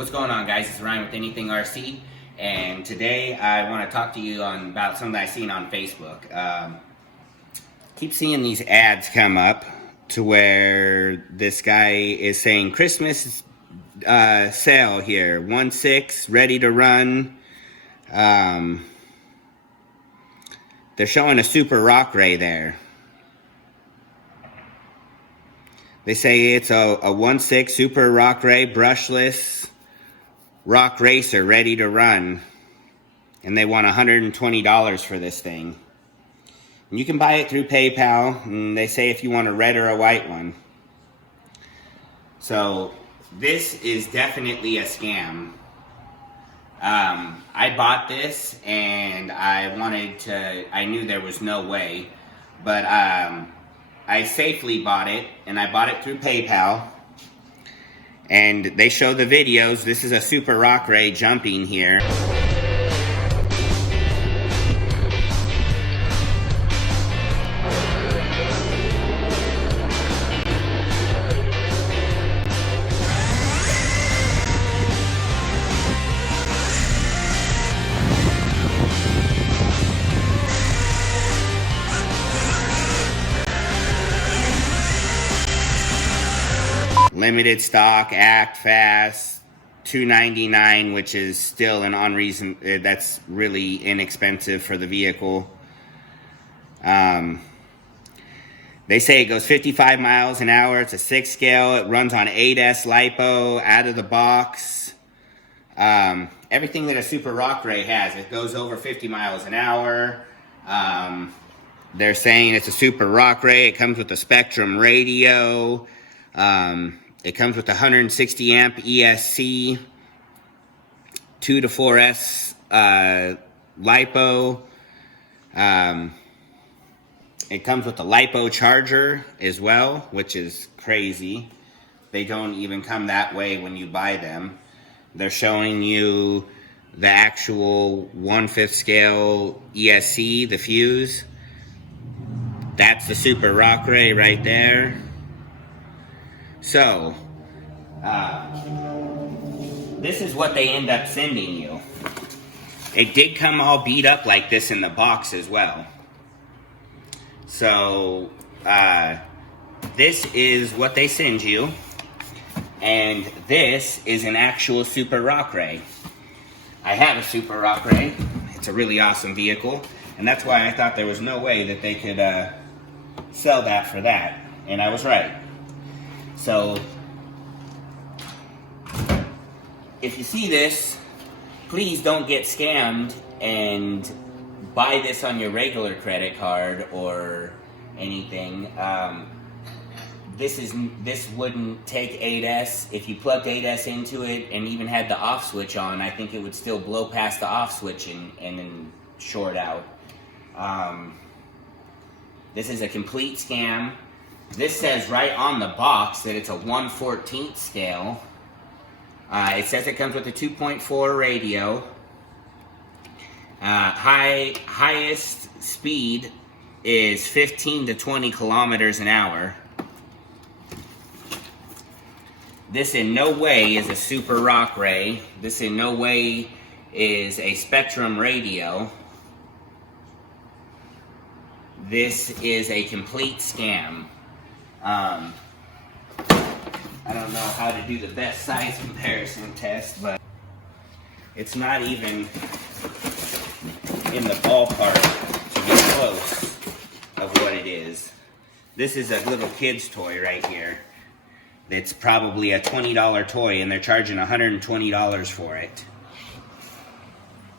What's going on, guys? It's Ryan with Anything RC, and today I want to talk to you about something that I seen on Facebook. Keep seeing these ads come up to where this guy is saying Christmas sale here, 1.6 ready to run. They're showing a Super Rock Ray there. They say it's a 1.6 Super Rock Ray brushless rock racer ready to run, and they want $120 for this thing. And you can buy it through PayPal, and they say if you want a red or a white one. So this is definitely a scam. I bought this and I knew there was no way, but I safely bought it, and I bought it through PayPal. And they show the videos. This is a Super Rock Ray jumping here. Limited stock, act fast, $299, which is still that's really inexpensive for the vehicle. They say it goes 55 miles an hour. It's a 6 scale. It runs on 8S LiPo out of the box. Everything that a Super Rock Ray has, it goes over 50 miles an hour. They're saying it's a Super Rock Ray. It comes with a Spectrum radio. It comes with 160 amp ESC, 2 to 4S LiPo. It comes with a LiPo charger as well, which is crazy. They don't even come that way when you buy them. They're showing you the actual 1/5 scale ESC, the fuse. That's the Super Rock Ray right there. So, this is what they end up sending you. It did come all beat up like this in the box as well. So, this is what they send you. And this is an actual Super Rock Ray. I have a Super Rock Ray. It's a really awesome vehicle. And that's why I thought there was no way that they could sell that for that. And I was right. So, if you see this, please don't get scammed and buy this on your regular credit card or anything. This wouldn't take 8S. If you plugged 8S into it and even had the off switch on, I think it would still blow past the off switch and then short out. This is a complete scam. This says right on the box that it's a 1/14 scale. It says it comes with a 2.4 radio. Highest speed is 15 to 20 kilometers an hour. This in no way is a Super Rock Ray. This in no way is a Spectrum radio. This is a complete scam. I don't know how to do the best size comparison test, but it's not even in the ballpark to get close of what it is. This is a little kid's toy right here. It's probably a $20 toy, and they're charging $120 for it.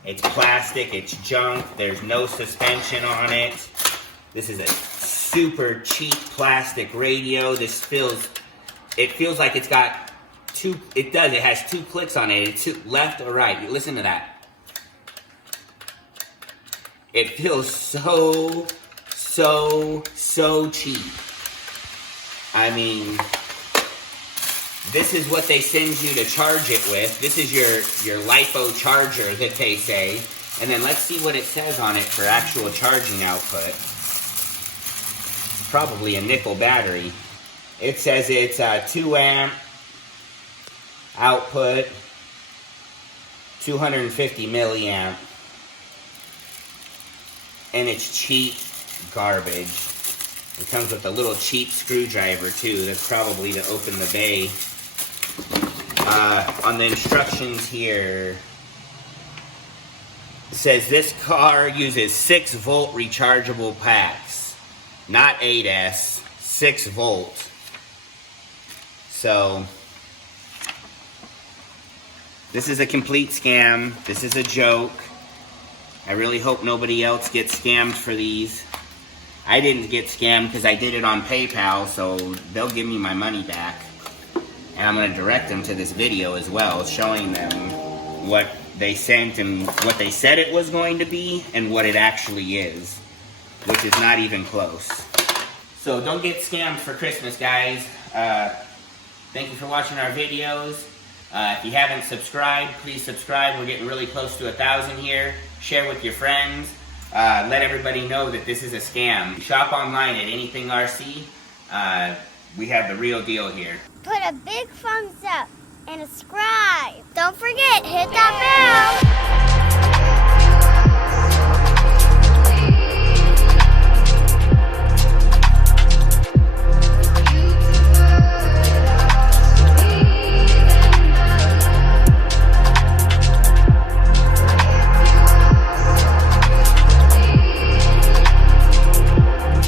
It's plastic, it's junk, there's no suspension on it. This is a super cheap plastic radio. It feels like it's got it has two clicks on it. It's left or right. Listen to that. It feels so cheap. I mean, this is what they send you to charge it with. This is your LiPo charger that they say. And then let's see what it says on it for actual charging output. Probably a nickel battery. It says it's a 2 amp output, 250 milliamp. And it's cheap garbage. It comes with a little cheap screwdriver too. That's probably to open the bay. On the instructions here, it says this car uses 6-volt rechargeable packs. Not 8S, 6 volt. So, this is a complete scam. This is a joke. I really hope nobody else gets scammed for these. I didn't get scammed because I did it on PayPal, so they'll give me my money back. And I'm going to direct them to this video as well, showing them what they sent and what they said it was going to be and what it actually is, which is not even close. So don't get scammed for Christmas, guys. Thank you for watching our videos. If you haven't subscribed, please subscribe. We're getting really close to 1,000 here. Share with your friends. Let everybody know that this is a scam. Shop online at Anything RC. We have the real deal here. Put a big thumbs up and subscribe. Don't forget, hit that bell.